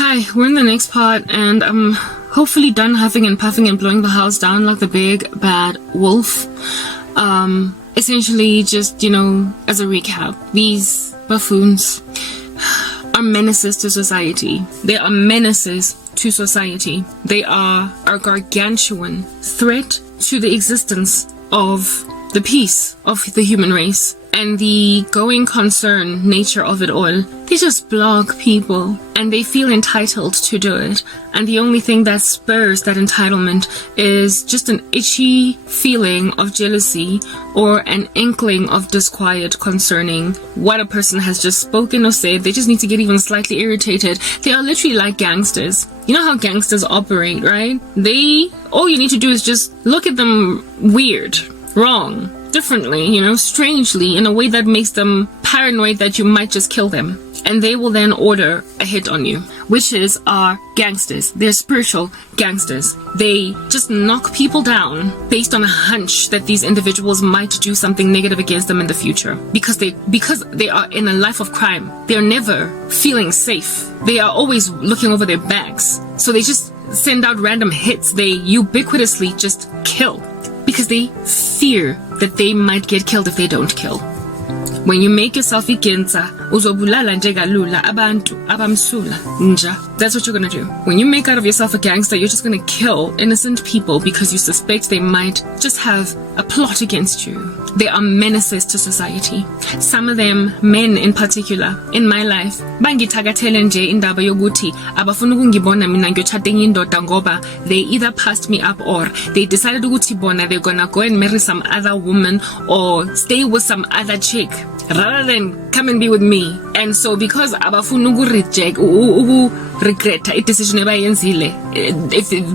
Hi, we're in the next part, and I'm hopefully done huffing and puffing and blowing the house down like the big bad wolf. Essentially, just, as a recap, these buffoons are menaces to society. They are menaces to society. They are a gargantuan threat to the existence of the peace of the human race and the going concern nature of it all. They just block people and they feel entitled to do it. And the only thing that spurs that entitlement is just an itchy feeling of jealousy or an inkling of disquiet concerning what a person has just spoken or said. They just need to get even slightly irritated. They are literally like gangsters. You know how gangsters operate, right? All you need to do is just look at them weird, wrong, differently, strangely, in a way that makes them paranoid that you might just kill them. And they will then order a hit on you. Witches are gangsters. They're spiritual gangsters. They just knock people down based on a hunch that these individuals might do something negative against them in the future. Because they are in a life of crime. They're never feeling safe. They are always looking over their backs. So they just send out random hits. They ubiquitously just kill. Because they fear that they might get killed if they don't kill. When you make yourself igenza, uzobulala nje kalula abantu abamsulwa nja. That's what you're gonna do. When you make out of yourself a gangster, you're just gonna kill innocent people because you suspect they might just have a plot against you. They are menaces to society. Some of them, men in particular, in my life, bangithakathele nje indaba yokuthi abafuna ukungibona mina ngiyotshada enye indoda ngoba they either passed me up or they decided ukuthi bona they're gonna go and marry some other woman or stay with some other chick rather than come and be with me. And so because abafuna regret a decision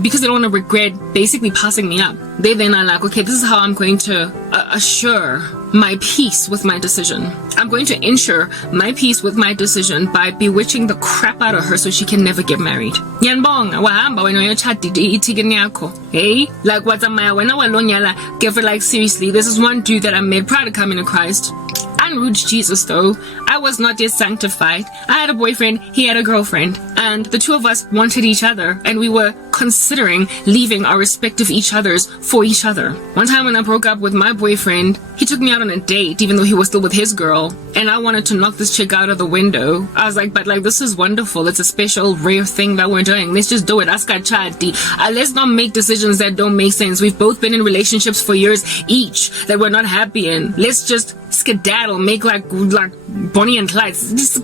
because they don't want to regret basically passing me up, they then are like, okay, this is how I'm going to assure my peace with my decision. I'm going to ensure my peace with my decision by bewitching the crap out of her so she can never get married. Yanbonga wahamba wena uyotshadile itikeni yakho. Hey, like watamaya wena walonyala. Give her, like, seriously, this is one dude that I made prior to coming to Christ. Unrude Jesus though, I was not yet sanctified. I had a boyfriend, he had a girlfriend, and the two of us wanted each other, and we were considering leaving our respective each others for each other. One time when I broke up with my boyfriend, he took me out on a date even though he was still with his girl, and I wanted to knock this chick out of the window. I was like, but this is wonderful, it's a special rare thing that we're doing, let's just do it. Let's not make decisions that don't make sense. We've both been in relationships for years each that we're not happy in. Let's just skedaddle, make like Bonnie and Clyde, just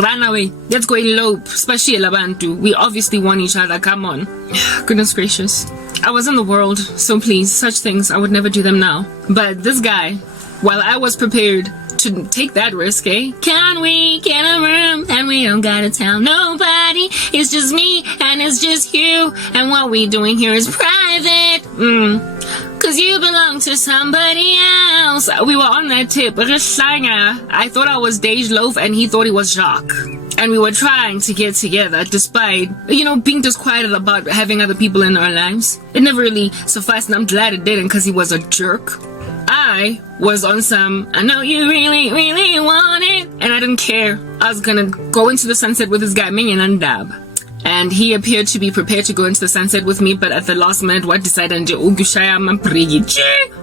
run away. Let's go elope, especially Labantu. We obviously want each other, come on. Goodness gracious. I was in the world, so please, such things, I would never do them now. But this guy, while I was prepared to take that risk, can we get a room and we don't gotta tell nobody, it's just me and it's just you, and what we doing here is private, cause you belong to somebody else. We were on that tip. I thought I was Dej Loaf and he thought he was Jacques. And we were trying to get together despite, being disquieted about having other people in our lives. It never really sufficed, and I'm glad it didn't because he was a jerk. I was on some, I know you really, really want it, and I didn't care. I was gonna go into the sunset with this guy, Minion and Dab. And he appeared to be prepared to go into the sunset with me, but at the last minute, what decided?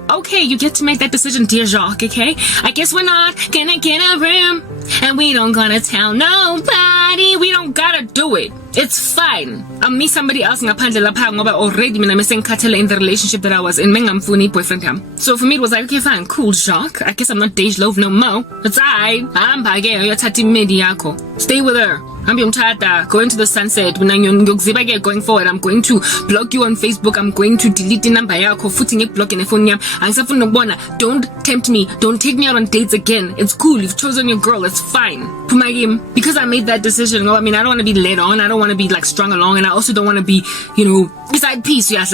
Okay, you get to make that decision, dear Jacques, okay? I guess we're not gonna get a room, and we don't gonna tell nobody. We don't gotta do it. It's fine. I'll meet somebody else ngaphandle lapha ngoba already mina mesengikhathele in the relationship that I was in. Mengamfuni boyfriend yami. So for me it was like, okay, fine, cool, Jacques. I guess I'm not Dej Loaf no more. It's alright. Hamba ke uyothatha imedi yakho. Stay with her. Go into the sunset. Going forward, I'm going to block you on Facebook. I'm going to delete the number yakho. Futhi ngikublock in phone yami. Don't tempt me. Don't take me out on dates again. It's cool. You've chosen your girl. It's fine. Because I made that decision. I don't want to be led on. I don't want to be strung along, and I also don't want to be, beside peace. The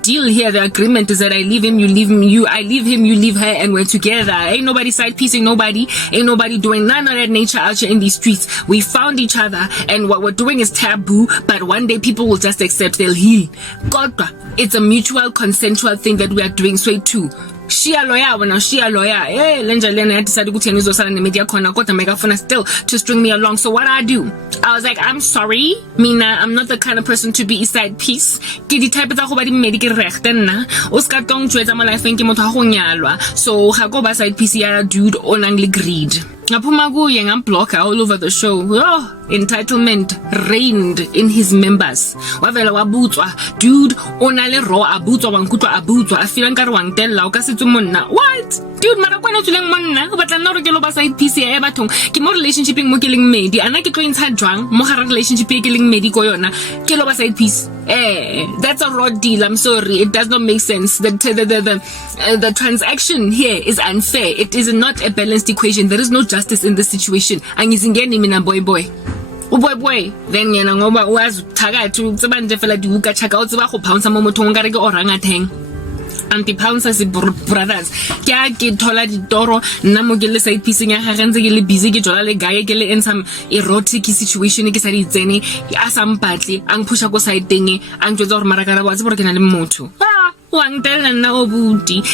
deal here, the agreement is that I leave him, you leave me, I leave him, you leave her, and we're together. Ain't nobody side piecing nobody. Ain't nobody doing none of that nature out here in these streets. We found each other, and what we're doing is taboo, but one day people will just accept, they'll heal. God, it's a mutual consensual thing that we are doing. So too, She a lawyer. Hey, Lenja Lena decided to go to the media corner, got the megaphone still to string me along. So what I do? I was like, I'm sorry, Mina, I'm not the kind of person to be a side piece. Ke di type tsa go ba di medical recht nna. O ska tong tshwetsa mo life ke motho a go nyalwa. So ga go ba side piece ya dude o nang le greed. Ngaphuma kuye ngamblocker all over the show. Oh, entitlement reigned in his members. Wavela wabutswa, dude ona le raw abutswa wankutwa abutswa afila nkare wangtella o ka se tsumonna. What? Dude, mara kwena tsuleng monna o batla nna re ke lo ba side piece ya bathong. Ke mo relationshiping mo ke leng medi ana ke tlo intsha jwang mo gara relationship e ke leng medi ko yona ke lo ba side piece. That's a raw deal. I'm sorry, it does not make sense. The transaction here is unfair. It is not a balanced equation. There is no justice in this situation. Angizingeni mina boy. Boy, then yena ngoba wazi thakathu tseba nje fela di uka chaka o tseba go pounce mo mothong ngare ke orangateng. Anti-pounce as brothers ke thola ditoro nna mo ke le side piece nya ga gantse ke le busy ke jola le guy ke le in some erotic situation ke sa di tsene a sa mpatle ang pusha go side teng ang jwetsa gore marakara wa tse bore ke na le motho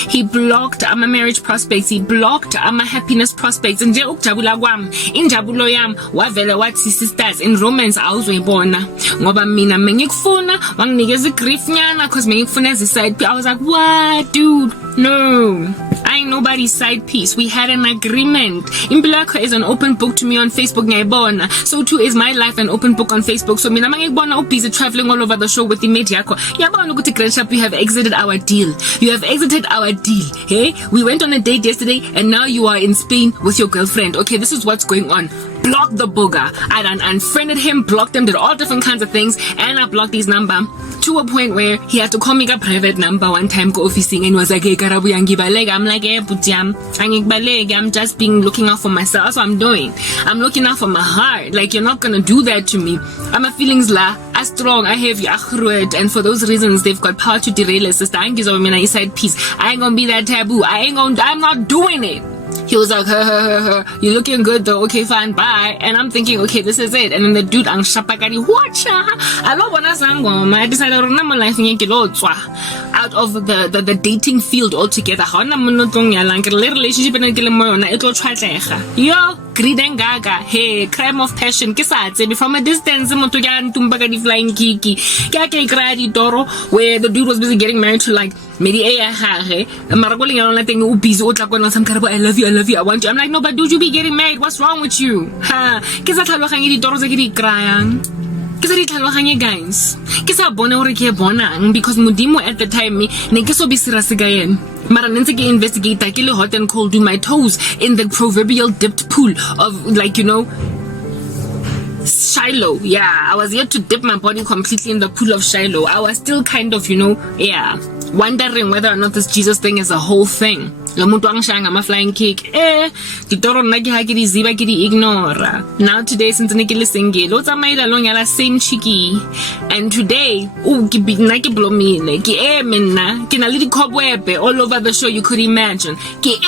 he blocked my marriage prospects, he blocked my happiness prospects. Nje ukujabula kwami injabulo yami wavela wathi sisters in romance awuzoyibona ngoba mina mengikufuna wanginikeza igrief nyana cause mengikufuna ezi side piece. I was like, what dude, no, I ain't nobody's side piece. We had an agreement. Impilo yakho is an open book to me on Facebook ngiyayibona, so too is my life an open book on Facebook. So mina mangikubona busy traveling all over the show with the media yakho yabona ukuthi Grandship, you have exited our deal. You have exited our deal. Hey, we went on a date yesterday and now you are in Spain with your girlfriend. Okay, this is what's going on. Block the booger. I done unfriended him, blocked him, did all different kinds of things, and I blocked his number to a point where he had to call me a private number one time go officing and was like, hey Karabu yangibalege. I'm like, hey Putiam, I'm just looking out for myself. That's what I'm doing. I'm looking out for my heart. Like, you're not gonna do that to me. My feelings are strong, I heavy, and for those reasons they've got power to derail a sister. I'm side piece. I ain't gonna be that taboo. I'm not doing it. He was like, you're looking good though, okay fine, bye. And I'm thinking, okay, this is it. And then the dude ang shapakari watcha I don't wanna sangoma. I decided out of the dating field altogether. Relationship yo greed and gaga, hey, crime of passion, from a distance, flying kiki, where the dude was busy getting married to like maybe I love you, I want you. I'm like, no, but dude, you be getting married, what's wrong with you? Guys, because Mudimo at the time ne ke so be serious ka yena mara nentse ke investigate ke le hot and cold do my toes in the proverbial dipped pool of, like, you know, Shiloh. Yeah, I was yet to dip my body completely in the pool of Shiloh. I was still kind of, you know, wondering whether or not this Jesus thing is a whole thing. I'm a flying cake. Now today, since Nikki single, lots of my long same cheeky. And today, blow me like can a little cobweb all over the show you could imagine. Cause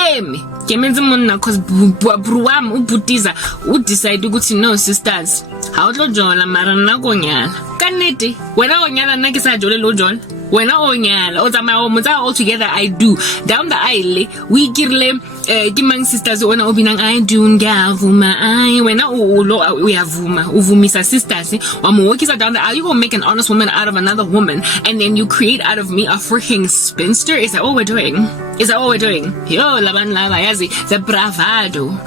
Bruam Ubutiza would decide to go to know sisters. How to join a marana gonyal. Canete, when I onyala Nakisa Jolly Lojon. When I all together, I do. Down the aisle, we kirle Gimang sisters when I obinang I do vuma I when we have uvumisa sisters. Wamokisa down the aisle, you gonna make an honest woman out of another woman, and then you create out of me a freaking spinster. Is that what we're doing? Yo, laban lava yazi, the bravado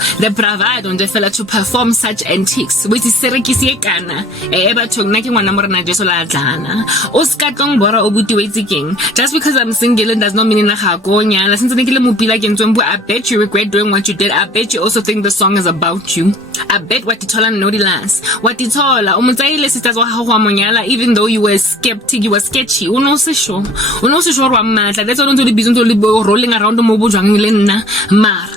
and the fella to perform such antics. Which is serikisi ekana. Eba tunaki wanamorana jesola dana. Oskatong bora obuti. Just because I'm single does not mean I bet you regret doing what you did. I bet you also think the song is about you. I bet what you told no the last. What you told sisters even though you were skeptic, you were sketchy. Uno se sure matter. That's all the business rolling around the mobile jungle. Mara.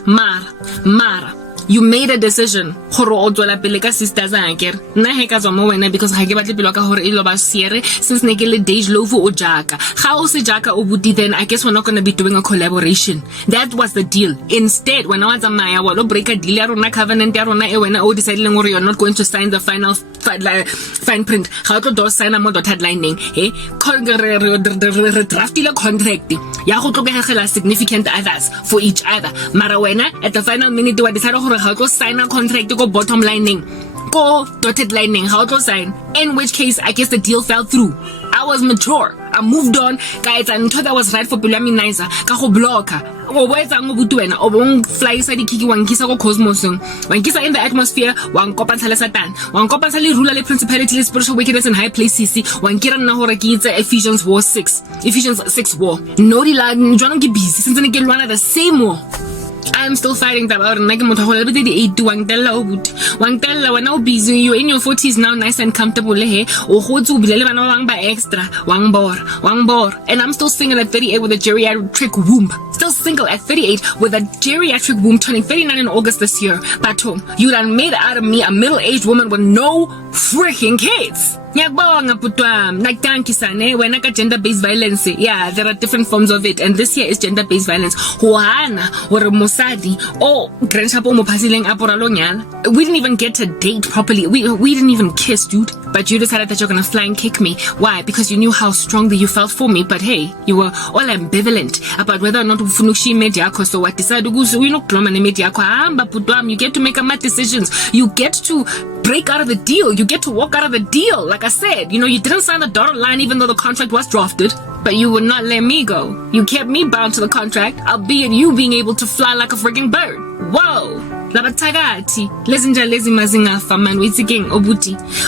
You made a decision. Horo o tswela pele ka sisters akere. Nna he ka tswa mo wena because ga ke batle pelo ka hore e lo ba siere since ne ke le Dej Lovu o jaka. Ga o se jaka o buti, then I guess we're not going to be doing a collaboration. That was the deal. Instead, when I was a Maya, wa lo break a deal ya rona, covenant ya rona, when I decided that you're not going to sign the final fine print. Ga o tlo do sign mo dotted line neng. He re draftile contract ya go tlokegela significant others for each other. Mara wena at the final minute wa decide gore ga o tlo sign a contract go bottom line neng. Go dotted line neng, how to sign, in which case I guess the deal fell through. I was mature, I moved on, guys, and thought that was right for Pilamiza, ka go blocker. O boetsa ngo butu wena o bong fly sa dikiki wa nkisa go cosmos wa nkisa in the atmosphere wa nkopantsha le satan wa nkopantsha le ruler le principality le spiritual wickedness in high places wa nkira nna hore ke itse Ephesians 6 war no di la njwana ke busy since ne ke lwana the same war. I'm still fighting that out. Like motho le bedi 8 wangtella o buti wangtella wena o busy, you in your 40s now, nice and comfortable le o gotse o bile le bana ba bang ba extra wangbor and I'm still single at 38 with a geriatric womb. Still single at 38 with a geriatric womb, turning 39 in August this year. But you done made out of me a middle-aged woman with no freaking kids. Ngiyabonga putwam, like thank you sane wena ka gender-based violence. Yeah, there are different forms of it and this here is gender-based violence. Hoana or mosadi o grandchapo mo pasileng apora lo nyala. We didn't even get to date properly. We didn't even kiss, dude. But you decided that you're gonna fly and kick me. Why? Because you knew how strongly you felt for me. But hey, you were all ambivalent about whether or not ufunushi made yako. So what decided we no kloma ne made yako. Amba putwam, you get to make mad decisions. You get to break out of the deal. You get to walk out of the deal. Like I said, you didn't sign the dotted line even though the contract was drafted. But you would not let me go. You kept me bound to the contract, albeit you being able to fly like a freaking bird. Whoa!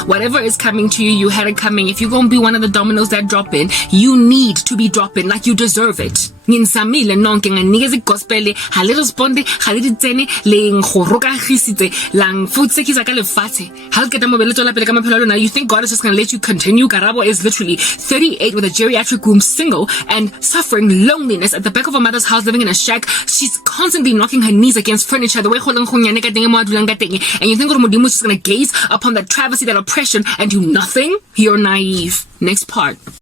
Whatever is coming to you, you had it coming. If you're gonna be one of the dominos that drop in, you need to be dropping like you deserve it. Nginsamile nonke nganikeza igospel ha le responde ha le ditsene le ngoroka gisitse lang futsekisa ka lefatshe ha ke tamo bele tsola pele ka maphelo lona. You think God is just going to let you continue? Karabo is literally 38 with a geriatric womb, single and suffering loneliness at the back of her mother's house, living in a shack. She's constantly knocking her knees against furniture the way and you think Modimo is just going to gaze upon that travesty, that oppression and do nothing? You're naive. Next part.